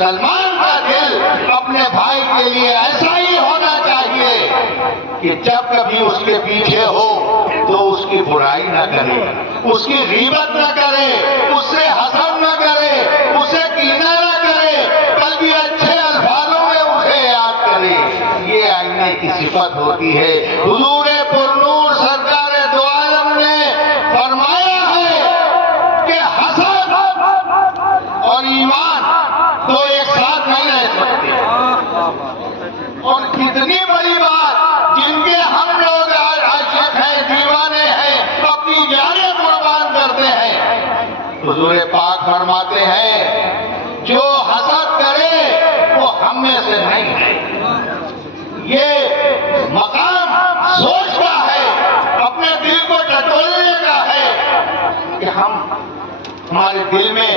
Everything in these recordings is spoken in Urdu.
مسلمان کا دل اپنے بھائی کے لیے ایسا ہی ہونا چاہیے کہ جب کبھی اس کے پیچھے ہو تو اس کی برائی نہ کرے، اس کی غیبت نہ کرے، اس سے حسد نہ کرے، اسے کینہ نہ کرے، بلکہ اچھے الفاظوں میں اسے یاد کرے۔ یہ آئینے کی صفت ہوتی ہے۔ حضور پرنور سرکار دو عالم نے فرمایا ہے کہ حسد اور ایمان تو ایک ساتھ نہیں رہ سکتے۔ اور کتنی بڑی بات، جن کے ہم لوگ آج عاشق ہیں، دیوانے ہیں، اپنی جانیں قربان کرتے ہیں۔ حضور پاک فرماتے ہیں جو حسد کرے وہ ہم میں سے نہیں ہے۔ یہ مقام سوچ کا ہے، اپنے دل کو ٹٹولنے کا ہے کہ ہمارے دل میں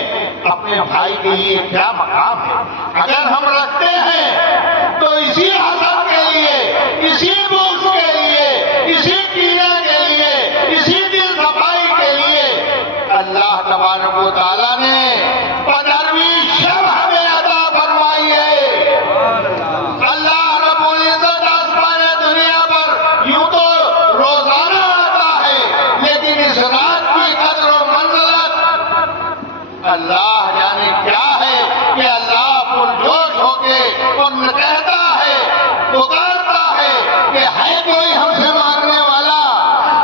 اپنے بھائی کے لیے کیا مقام ہے۔ اگر ہم رکھتے ہیں تو اسی حسد کے لیے، اسی بغض کے لیے، اسی کینہ کے لیے، اسی دل صفائی کے لیے اللہ تبارک و تعالیٰ نے 15ویں شب ہمیں عطا فرمائی ہے۔ اللہ رب العزت آسمان دنیا پر یوں تو روزانہ آتا ہے، لیکن اس رات کی قدر و منزلت اللہ جانے کیا ہے کہ اللہ پرجوش ہو کے اور کہتا ہے، پکارتا ہے کہ ہے کوئی ہم سے مانگنے والا،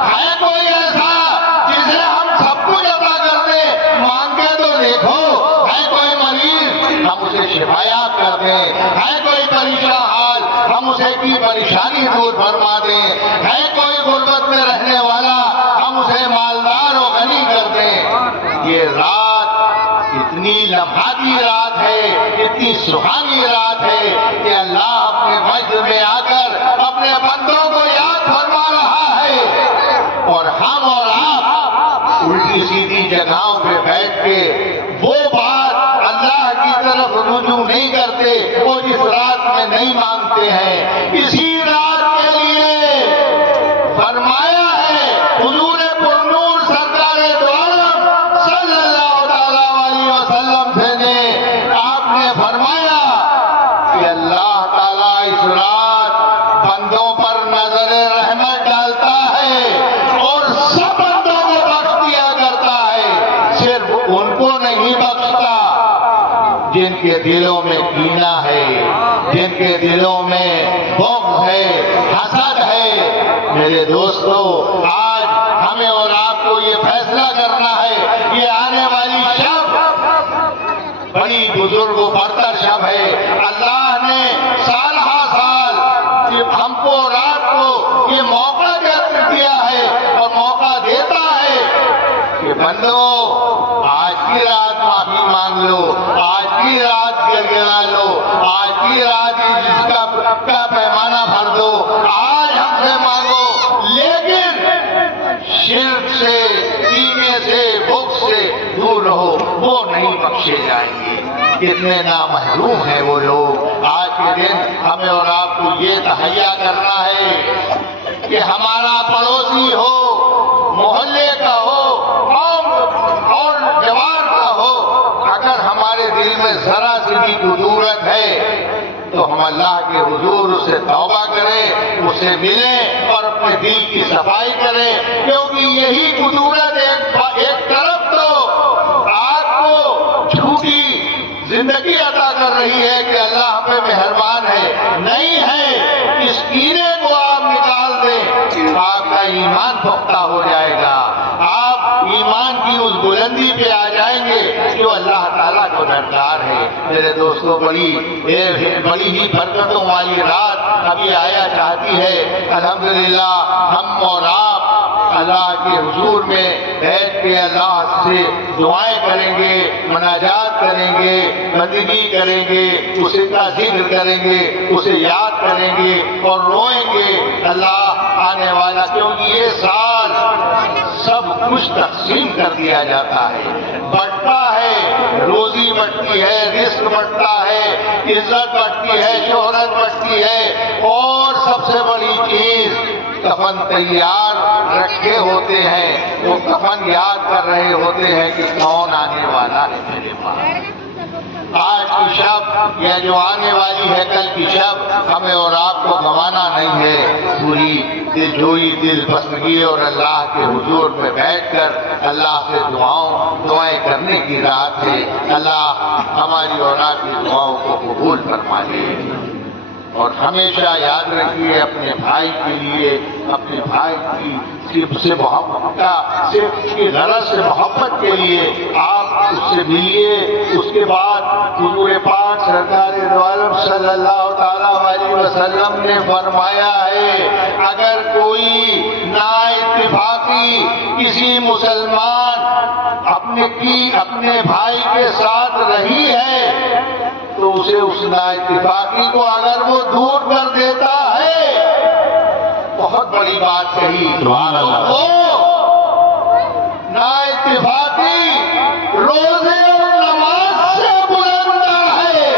ہے کوئی ایسا جسے ہم سب کچھ عطا کر دیں، مانگ کے تو دیکھو، ہے کوئی مریض ہم اسے شفایاب کر دیں، ہے کوئی پریشان حال ہم اسے کی پریشانی دور فرما دیں، ہے کوئی غربت میں رہنے والا ہم اسے مالدار و غنی کر دیں۔ یہ رات اتنی لمحاتی رات ہے، اتنی سہانی رات ہے کہ اللہ اپنے مجد میں آ کر اپنے بندوں کو یاد فرما رہا ہے، اور ہم اور آپ الٹی سیدھی جگہوں پہ بیٹھ کے وہ بات اللہ کی طرف رجوع نہیں کرتے، وہ جس رات میں نہیں مانگتے ہیں۔ اسی رات کے لیے فرمایا ہے حضور پرنور سرکار دو عالم صلی اللہ تعالی علیہ وسلم سے نے آپ نے فرمایا کہ اللہ تعالیٰ اس رات بندوں پر نظر رحمت ڈالتا ہے اور سب بندوں کو بخش دیا کرتا ہے، صرف ان کو نہیں بخشتا جن کے دلوں میں کینہ ہے، جن کے دلوں میں بغض ہے، حسد ہے۔ میرے دوستو، آج ہمیں اور آپ کو یہ فیصلہ کرنا ہے، یہ آنے والی شب بڑی بزرگ و برتر شب ہے۔ اللہ نے سال ہا سال ہم کو اور آپ کو یہ موقع دیا ہے اور موقع دیتا ہے کہ بندو آج کی رات معافی مانگ لو، آج کی رات گڑگڑا لو، آج کی رات جس کا پیمانہ بھر دو، آج ہم سے مانگو، لیکن شرک سے، کینے سے، بغض سے دور رہو، وہ نہیں بخشے جائیں گے۔ کتنے نامحروم ہیں وہ لوگ۔ آج کے دن ہمیں اور آپ کو یہ تہیا کرنا ہے کہ ہمارا پڑوسی ہو، محلے کا ہو، قوم اور جوار کا ہو، اگر ہمارے دل میں ذرا سی بھی کدورت ہے تو ہم اللہ کے حضور اسے توبہ کریں، اسے ملیں اور اپنے دل کی صفائی کریں، کیونکہ یہی کدورت ایک طرف تو آپ کو جھوٹی زندگی عطا کر رہی ہے کہ اللہ ہم پہ مہربان ہے، نہیں ہے، اس کینے کو آپ نکال دیں، آپ کا ایمان پختہ ہو جائے گا، آپ ایمان کی اس بلندی پہ آ جائیں گے جو اللہ تعالیٰ کو درکار ہے۔ میرے دوستو، بڑی ہی برکتوں والی رات ابھی آیا چاہتی ہے۔ الحمدللہ ہم اور آپ اللہ کے حضور میں بیٹھ کے اللہ سے دعائیں کریں گے، مناجات کریں گے، بندگی کریں گے، اسے کا ذکر کریں گے، اسے یاد کریں گے اور روئیں گے اللہ آنے والا، کیونکہ یہ سال سب کچھ تقسیم کر دیا جاتا ہے، بٹتا ہے، روزی بٹتی ہے، رزق بٹتا ہے، عزت بٹتی ہے، شہرت بٹتی ہے، اور سب سے بڑی چیز کفن تیار رکھے ہوتے ہیں، وہ کفن یاد کر رہے ہوتے ہیں کہ کون آنے والا ہے میرے پاس۔ آج کی شب یا جو آنے والی ہے کل کی شب ہمیں اور آپ کو گنوانا نہیں ہے۔ پوری دل جوئی، دل بستگی اور اللہ کے حضور میں بیٹھ کر اللہ سے دعائیں کرنے کی رات ہے۔ اللہ ہماری اور آپ کی دعاؤں کو قبول فرمائے، اور ہمیشہ یاد رکھیے اپنے بھائی کے لیے، اپنے بھائی کی سے محبت صرف اس کی غرض سے محبت کے لیے آپ اس سے ملیے۔ اس کے بعد حضور پاک سرکار دو عالم صلی اللہ تعالیٰ علیہ وسلم نے فرمایا ہے، اگر کوئی نااتفاقی کسی مسلمان اپنے بھائی کے ساتھ رہی ہے تو اسے اس نااتفاقی کو اگر وہ دور کر دیتا ہے، بہت بڑی بات کہی، وہ نااتفاقی روزے اور نماز سے بلندہ ہے۔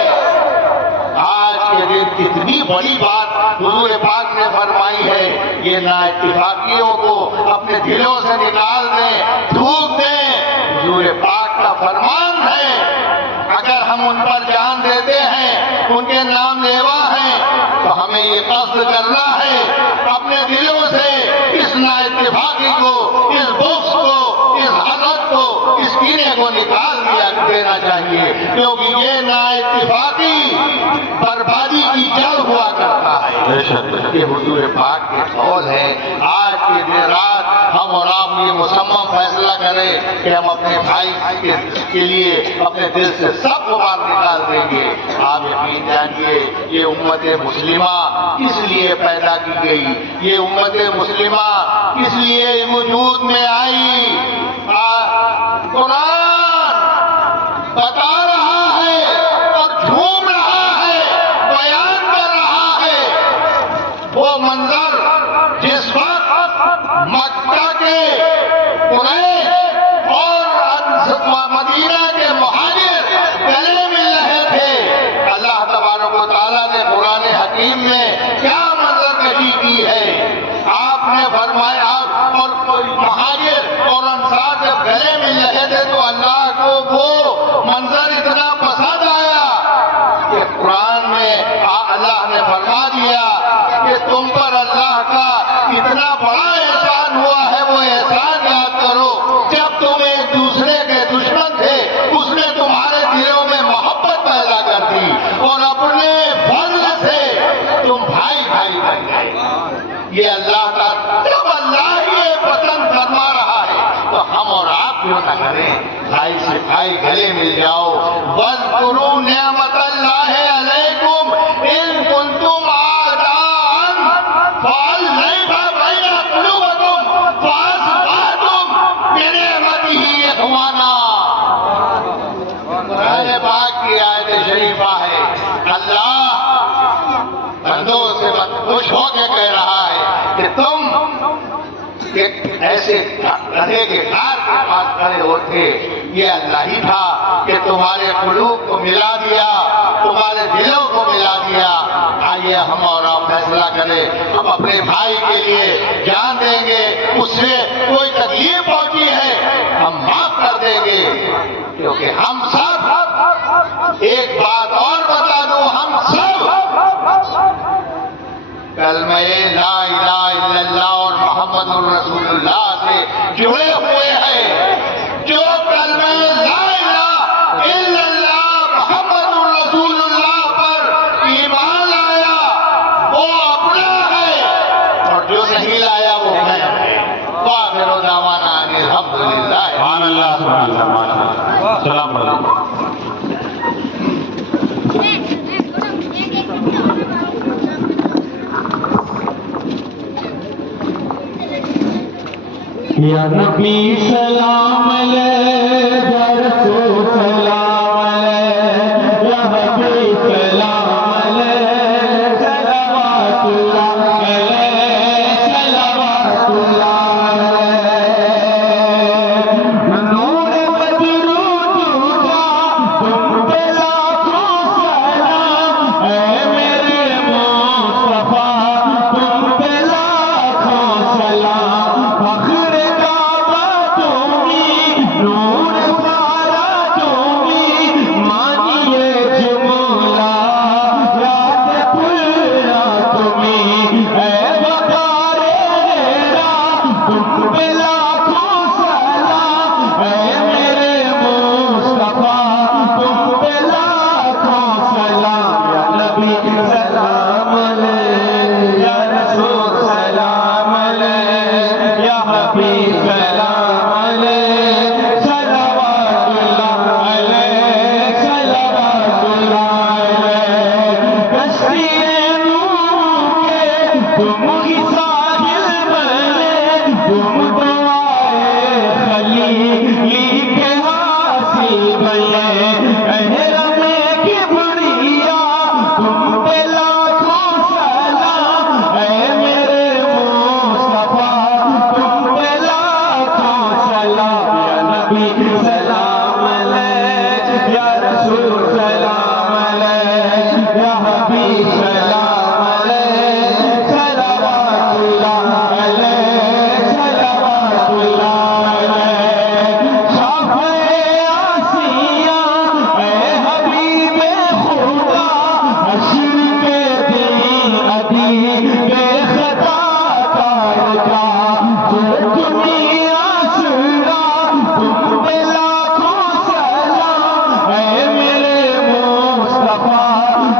آج کے دن کتنی بڑی بات حضور پاک نے فرمائی ہے، یہ نااتفاقیوں کو اپنے دلوں سے نکال دیں، تھوک دیں۔ حضور پاک کا فرمان ہے، اگر ہم ان پر جان دیتے ہیں، ان کے نام لیوا ہیں، تو ہمیں یہ قصد کرنا ہے اپنے دلوں سے اس نااتفاقی کو، اس بغض کو، اس حسد کو، اس کینے کو نکال دینا چاہیے، کیونکہ یہ نااتفاقی بربادی کی جڑ ہوا کرتا ہے۔ یہ حضور پاک کے قول ہے۔ آج کے دن رات ہم اور آپ یہ مصمم فیصلہ کریں کہ ہم اپنے بھائی کے لیے اپنے دل سے سب غبار نکال دیں گے۔ آپ یقین جانیے، یہ امت مسلمہ کس لیے پیدا کی گئی، یہ امت مسلمہ کس لیے وجود میں آئی، قرآن بتا رہا ہے اور جھوم رہا ہے، بیان کر رہا ہے وہ منظر جس وقت مکہ کے قریش اور مدینہ کے مہاجر گلے مل رہے تھے۔ اللہ تبارک و تعالیٰ نے قرآن حکیم میں کیا منظر کشی کی ہے۔ آپ نے فرمایا، اور مہاجر اور انصار جب گلے مل رہے تھے تو اللہ کو وہ منظر اتنا پسند آیا کہ قرآن میں اللہ نے فرما دیا کہ تم پر اللہ کا اتنا بڑا احسان ہوا ہے، وہ احسان یاد کرو جب تم ایک دوسرے کے دشمن تھے، اس نے تمہارے دلوں میں محبت پیدا کر دی اور اپنے فضل سے تم بھائی بھائی بن گئے۔ یہ اللہ کا، جب اللہ یہ پسند فرما رہا ہے تو ہم اور آپ کیوں نہ کریں؟ بھائی سے بھائی گلے مل جاؤ۔ وَاذْكُرُوا نِعْمَتَ اللَّهِ عَلَيْكُمْ إِذْ كُنْتُمْ أَعْدَاءً فَأَلَّفَ بَيْنَ قُلُوبِكُمْ فَأَصْبَحْتُمْ بِنِعْمَتِهِ إِخْوَانًا۔ قرآن پاک کی آیت شریفہ ہے۔ اللہ بندوں سے خوش ہو کے کہہ رہا ہے کہ تم ایک ایسے گدھے کے کار کے پاس کھڑے ہوتے، یہ اللہ ہی تھا کہ تمہارے قلوب کو ملا دیا، تمہارے دلوں کو ملا دیا۔ آئیے ہم اور آپ فیصلہ کریں، ہم اپنے بھائی کے لیے جان دیں گے، اس سے کوئی تکلیف پہنچی ہے ہم معاف کر دیں گے، کیونکہ ہم سب، ایک بات اور بتا دوں، ہم سب کلمہ لا الہ الا اللہ اور محمد الرسول اللہ سے جڑے ہوئے ہیں۔ جو کلمہ لا الہ الا اللہ محمد الرسول اللہ پر ایمان لایا وہ اپنا ہے، اور جو نہیں لایا وہ ہے۔ وآخر دعوانا ان الحمدللہ۔ سبحان اللہ، سبحان اللہ، سبحان اللہ۔ السلام علیکم۔ یا نبی سلام علیہ، یا رسول سلام علیہ، یا حبیب سلام علیہ، صلوات اللہ علیہ، صلوات اللہ علیہ۔ نور بدرود کا تم پہ لاکھوں سلام، اے میرے مصطفیٰ تم پہ لاکھوں سلام۔ فخر کعبہ تمہیں، نور رسول سلام علیک یا حبیب سلام علیک صلوات اللہ علیک صلوات اللہ علیک شافع آسیہ اے حبیب خدا حشر کے دن ادیب خطا کار کا جو دنیا سنا تم پہ لاکھوں سلام اے میرے مصطفیٰ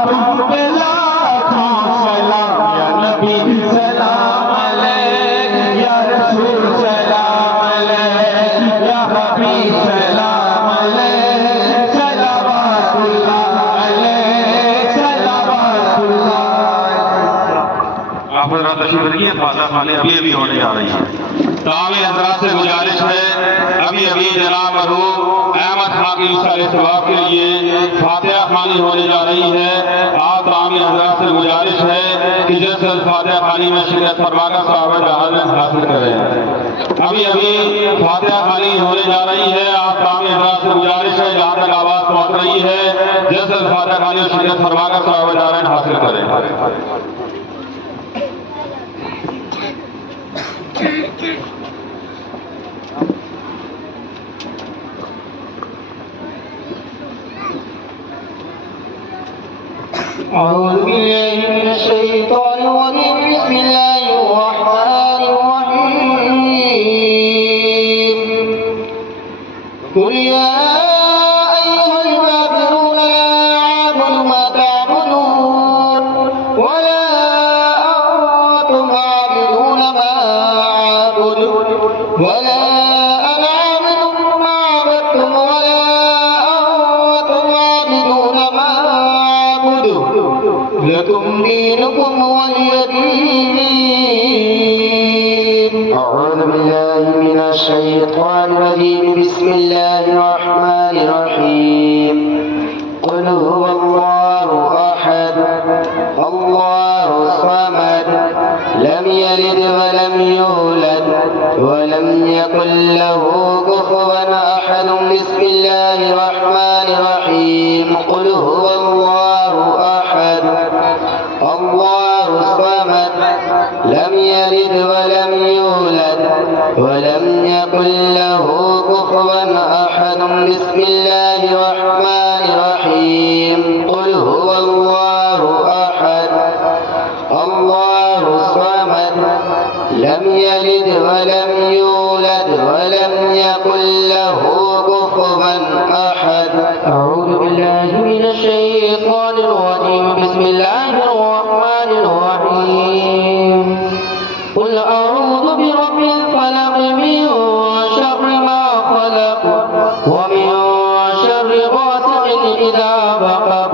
تم پہ لاکھوں سلام یا نبی سلام علیک یا رسول سلام علیک یا حبیب سلام علیک صلوات اللہ علیک صلوات اللہ آپ حضرات تشریف رکھیے فاتحہ خانے ابھی ہونے جا رہی ہے تمام حضرات سے گزارش ہے ابھی جناب مرحوم احمد خان کی سال ثواب کے لیے فاتحہ خوانی ہونے جا رہی ہے آپ تمام حضرات سے گزارش ہے کہ جلد سے جلد فاتحہ خوانی میں شرکت فرما کر ثواب جہاز حاصل کریں ابھی فاتحہ خوانی ہونے جا رہی ہے آپ تمام حضرات سے گزارش ہے جہاں تک آواز پہنچ رہی ہے جلد سے جلد فاتحہ خوانی میں شرکت فرما کر ثواب جہاز حاصل کریں أعوذ بالله من الشيطان الرجيم بسم الله الرحمن الرحيم قل يا أيها الكافرون لا أعبد ما تعبدون ولا أنتم عابدون ما أعبد ولا أنا عابد ما عبدتم ولا أنتم عابدون ما أعبد لكم دينكم ولي دين. أعوذ بالله من الشيطان الرجيم بسم الله الرحمن الرحيم قل هو الله أحد الله الصمد لم يلد ولم يولد ولم يكن له كفوا أحد بسم الله الرحمن الرحيم قل هو الله أحد الله الصمد لم يلد ولم يولد ولم يكن له كفوا أحد بسم الله الرحمن الرحيم قل هو الله أحد الله الصمد لم يلد ولم يولد ولم يكن له كفوا أحد. أعوذ بالله من الشيطان الرجيم بسم الله الرحمن الرحيم قل أعوذ برب الفلق من شر ما خلق ومن شر غاسق إذا وقب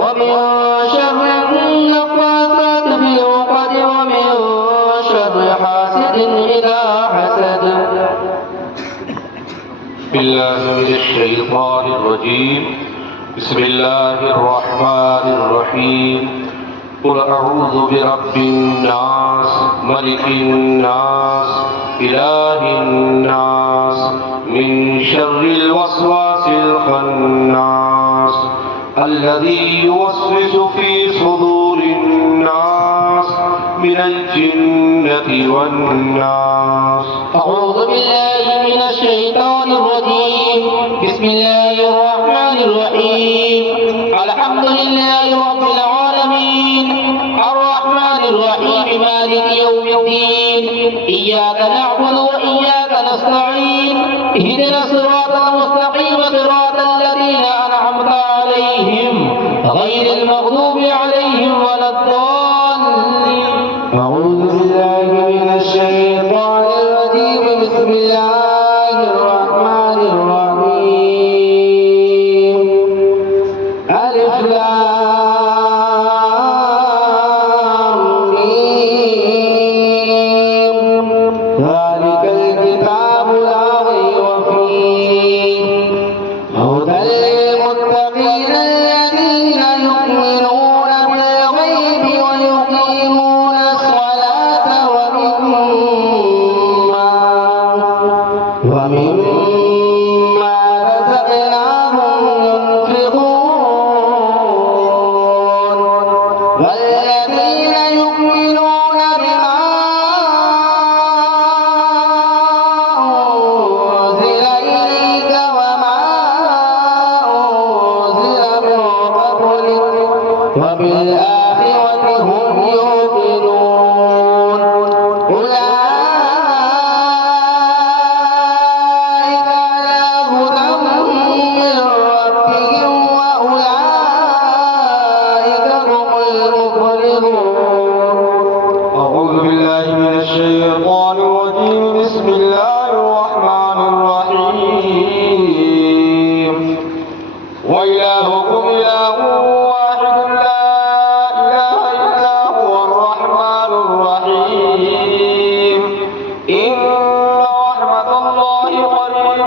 ومن شر النفاثات في العقد ومن شر حاسد إذا حسد. بالله من الشيطان الرجيم بسم الله الرحمن الرحيم قل أعوذ برب الناس ملك الناس إله الناس من شر الوسواس الخناس الذي يوسوس في صدور الناس من الجنة والناس. أعوذ بالله من الشيطان الرجيم بسم الله الرحمن الرحيم الحمد لله رب العالمين الرحمن الرحيم مالك يوم الدين إياك نعبد وإياك نستعين اهدنا الصراط المستقيم صراط الذين أنعمت عليهم غير المغضوب عليهم ولا الضالين. أعوذ بالله من الشيطان الرجيم بسم الله الرحمن الرحيم ألف لام ميم ذلك الكتاب لا ريب فيه هدى للمتقين الذين يؤمنون بالغيب ويقيمون الصلاة ومما رزقناهم وبالآخرة هم يوقنون أولئك على هدى من ربهم وأولئك هم المفلحون. أعوذ بالله من الشيطان الرجيم. بسم الله الرحمن الرحيم. وإلهكم إله واحد لا إله إلا هو الرحمن الرحيم. إن رحمة الله قريب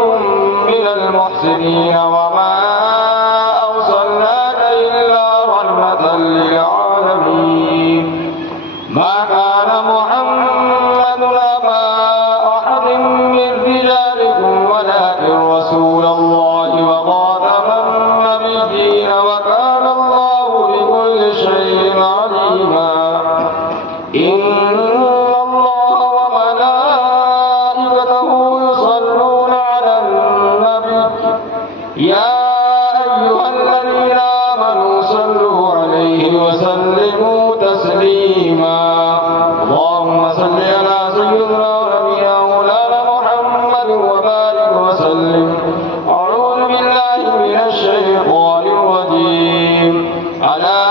من المحسنين وما أرسلناك إلا رحمة للعالمين. ما كان محمد أبا أحد من رجالكم ولكن رسول الله وخاتم النبيين وكان الله بكل شيء عليما. إن الله وملائكته يصلون على النبي يا أيها الذين آمنوا صلوا عليه وسلموا تسليما. اللهم صل على سيدنا ونبينا مولانا محمد وبارك وسلم. أعوذ بالله من الشيطان الرجيم. ألا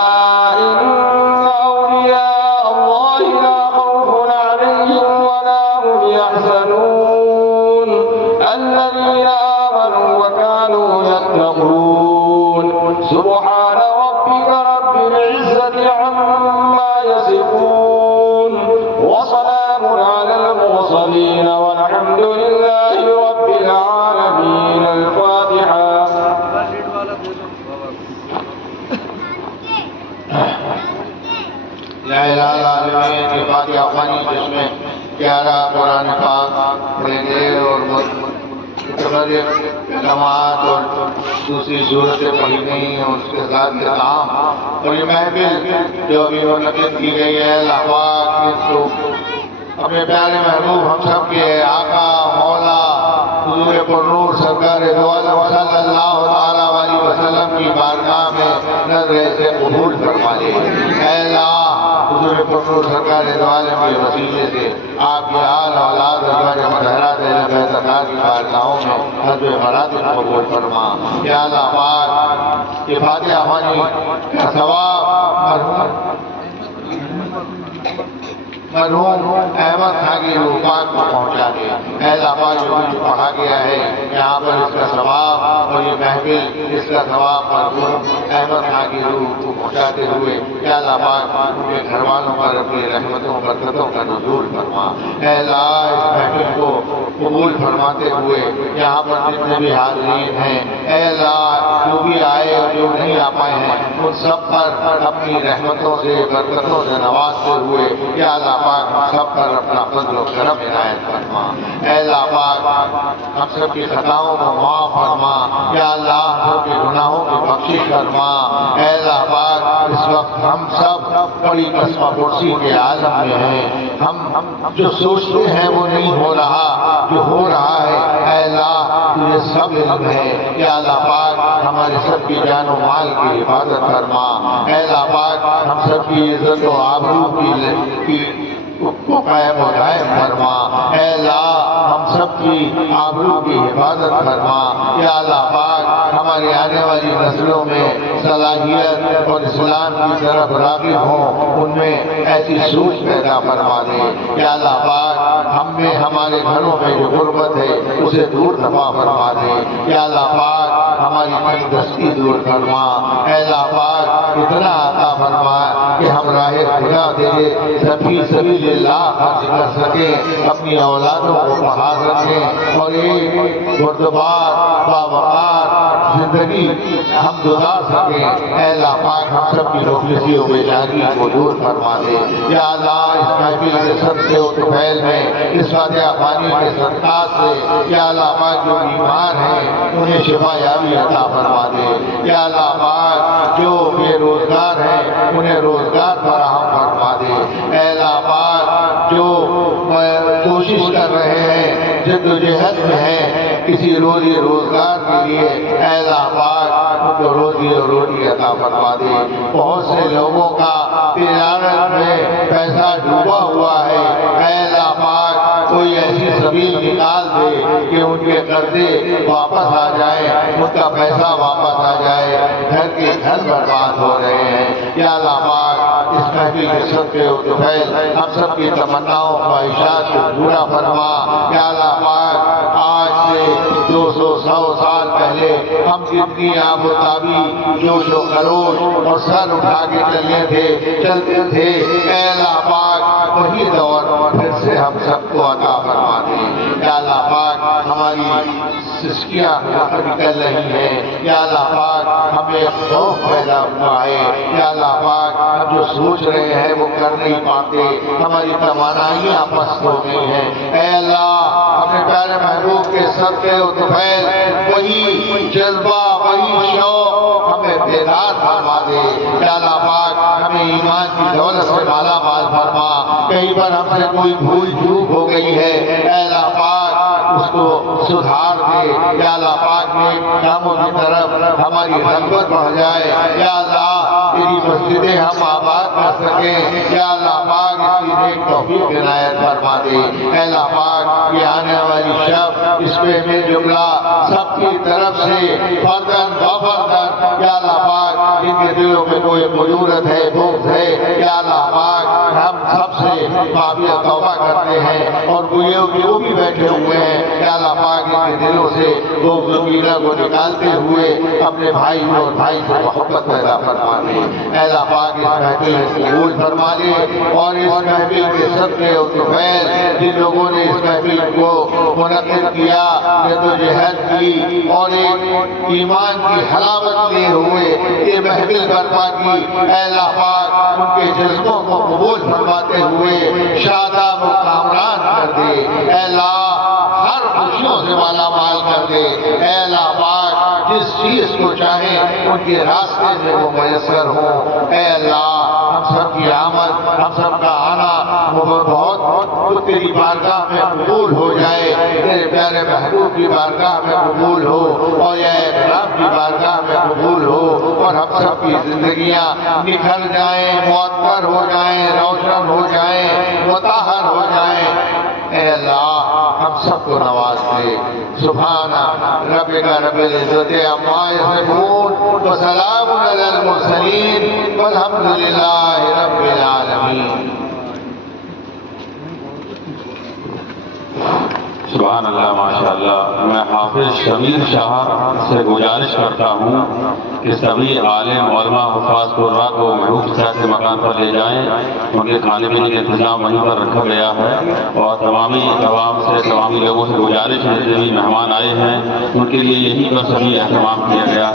إن أولياء الله لا خوف عليهم ولا هم يحزنون الذين آمنوا وكانوا يتقون. سبحان ربك رب العزة عما يصفون وسلام على المرسلين والحمد لله رب العالمين. الفاتحة. لا الہ الا العالمین کی فاتحہ خوانی جس میں 11 قرآن پاک پڑھیں گے اور متفرق کلمات اور دوسری صورتیں پڑھی گئی ہیں اور اس کے ساتھ کلام اور یہ محفل جو ابھی منعقد کی گئی ہے اللہ پاک اس کو اپنے پیارے محبوب ہم سب کے آقا مولا حضور پرنور سرکار دو عالم صلی اللہ علیہ وسلم کی بارگاہ میں نظر سے قبول فرما لے. اے اللہ حضور پرنور سرکار دو عالم کے وسیلے سے آپ کی آل اولاد ازواج مطہرات اہل بیت اللہ کی بارگاہوں میں حسب مراتب قبول فرما. یا اللہ پاک یہ فاتحہ خوانی کا ثواب مرحوم احمد خان کی روح پاک کو پہنچا دے. اے اللہ پاک جو کچھ پڑھا گیا ہے یہاں پر اس کا ثواب اور یہ محفل اس کا ثواب مرحوم احمد خان کی روح کو پہنچاتے ہوئے یا اللہ پاک ان کے گھر والوں پر اپنی رحمتوں برکتوں کا نزول فرما. اے اللہ اس محفل کو قبول فرماتے ہوئے یہاں پر جتنے بھی حاضرین ہیں اے اللہ جو بھی آئے اور جو نہیں آ پائے ہیں ان سب پر اپنی رحمتوں سے برکتوں سے نوازتے ہوئے یا اللہ پاک ہم سب پر اپنا فضل و کرم عنایت فرما. اے اللہ پاک ہم سب کی خطاؤں کو معاف فرما. یا اللہ ہم سب کے گناہوں کی بخشش فرما. اے اللہ پاک اس وقت ہم سب بڑی قسمہ پرسی کے عالم میں ہیں. ہم جو سوچتے ہیں وہ نہیں ہو رہا، جو ہو رہا ہے اے اللہ تجھے سب علم ہے. یا اللہ پاک ہمارے سب کی جان و مال کی حفاظت فرما. اے اللہ پاک ہم سب کی عزت و آبرو کی کو قائم و دائم فرما. اے اللہ ہم سب کی آبرو کی حفاظت فرما. یا اللہ پاک ہماری آنے والی نسلوں میں صلاحیت اور اسلام کی طرف راغب ہوں، ان میں ایسی سوچ پیدا فرما دے. یا اللہ پاک ہم میں ہمارے گھروں میں جو غربت ہے اسے دور دفع فرما دے. یا اللہ پاک ہماری تنگدستی دور فرما. اے اللہ پاک اتنا عطا فرما کہ ہم راہ خدا تیرے سبیل اللہ خرچ کر سکیں، اپنی اولادوں کو پڑھا سکیں اور ایک مردبار باوقار زندگی ہم گزار سکیں. اے اللہ پاک ہم سب کی مفلسی و بیچاری کو دور فرما دے. یا اللہ اس محفل کے صدقے و طفیل میں اس فاتحہ خوانی کے صدقات سے یا اللہ پاک جو بیمار ہیں انہیں شفا یابی عطا فرما دے. یا اللہ پاک جو بے روزگار ہیں انہیں روزگار فراہم فرما دے. اے اللہ پاک جو کوشش کر رہے ہیں جد و جہد میں ہیں کسی روزی روزگار کے لیے اے اللہ پاک ان کو روزی اور روٹی عطا فرما دے۔ بہت سے لوگوں کا تجارت میں پیسہ ڈوبا ہوا ہے، اے اللہ پاک کوئی ایسی سبیل نکال دے کہ ان کے قرضے واپس آ جائیں، ان کا پیسہ واپس آ جائے۔ گھر کے گھر برباد ہو رہے ہیں، یا اللہ پاک اس محفل کے صدقے و طفیل ہم سب کی تمناؤں خواہشات کو پورا فرما۔ یا اللہ پاک آج سے 200 سال پہلے ہم جتنی آب و تابی جوش و خروش اور سر اٹھا کے چلتے تھے، اے اللہ پاک وہی دور پھر سے ہم سب کو عطا فرما دے۔ یا اللہ پاک ہماری سسکیاں نکل رہی ہیں، یا اللہ پاک ہمیں خوف پیدا ہوا ہے، یا اللہ پاک ہم جو سوچ رہے ہیں وہ کر نہیں پاتے، ہماری توانائیاں پست ہو گئی ہیں۔ اے اللہ اپنے پیارے محبوب کے صدقے و طفیل وہی جذبہ وہی شوق ہمیں بیدار فرما دے۔ یا اللہ پاک ہمیں ایمان کی دولت سے مالا مال فرما۔ کہیں پر ہم سے کوئی بھول چوک ہو گئی ہے، اے اللہ پاک اس کو سدھار دے۔ یا اللہ پاک نیک کاموں کی طرف ہماری رغبت بڑھ جائے۔ یا اللہ تیری مسجدیں ہم آباد کر سکیں، یا اللہ پاک اس کی نیک توفیق عنایت فرما دے۔ اے اللہ پاک یہ آنے والی شب اس میں میں جملہ سب کی طرف سے فردن بفردن، یا اللہ پاک جن کے دلوں میں کوئی مجورت ہے، بغض ہے، یا اللہ پاک ہم سب سے معافی توبہ کرتے ہیں، اور وہ بھی بیٹھے ہوئے ہیں، یا اللہ پاک ان کے دلوں سے بغض و کینہ کو نکالتے ہوئے اپنے بھائی اور بھائی سے محبت پیدا فرما دے۔ اے اللہ پاک اس محفل کو قبول فرما لے، اور اس محفل کے صدقے و طفیل جن لوگوں نے اس محفل کو منعقد کیا، جدوجہد کی اور ایک ایمان کی حلاوت لیے ہوئے یہ محفل برپا کی، اے اللہ پاک ان کے جذبوں کو قبول فرماتے ہوئے شاداب و کامران کر دے۔ اے اللہ ہر خوشیوں سے مالا مال کر دے۔ اے اللہ پاک جس چیز کو چاہے ان کے راستے میں وہ میسر ہو۔ اے اللہ ہم سب کی آمد، ہم سب کا آنا بہت تیری بارگاہ میں قبول ہو جائے، تیرے پیارے محبوب کی بارگاہ میں قبول ہو، اور یا اکرام کی بارگاہ میں قبول ہو، اور ہم سب کی زندگیاں نکھر جائیں، معطر ہو جائیں، روشن ہو جائیں، مطہر ہو جائیں۔ اے اللہ ہم سب کو نواز دے۔ سبحان ربک رب العزت عما یصفون وسلام علی المرسلین والحمد للہ رب العالمین۔ سبحان اللہ، ماشاء اللہ۔ میں حافظ شمیر شاہ سے گزارش کرتا ہوں کہ سبھی عالم علماء حفاظ قرآ کو محبوب صاحب کے مکان پر لے جائیں، ان کے کھانے پینے کا انتظام وہیں پر رکھا گیا ہے، اور تمامی لوگوں سے گزارش ہے، جو بھی مہمان آئے ہیں ان کے لیے یہیں پر سبھی اہتمام کیا گیا ہے۔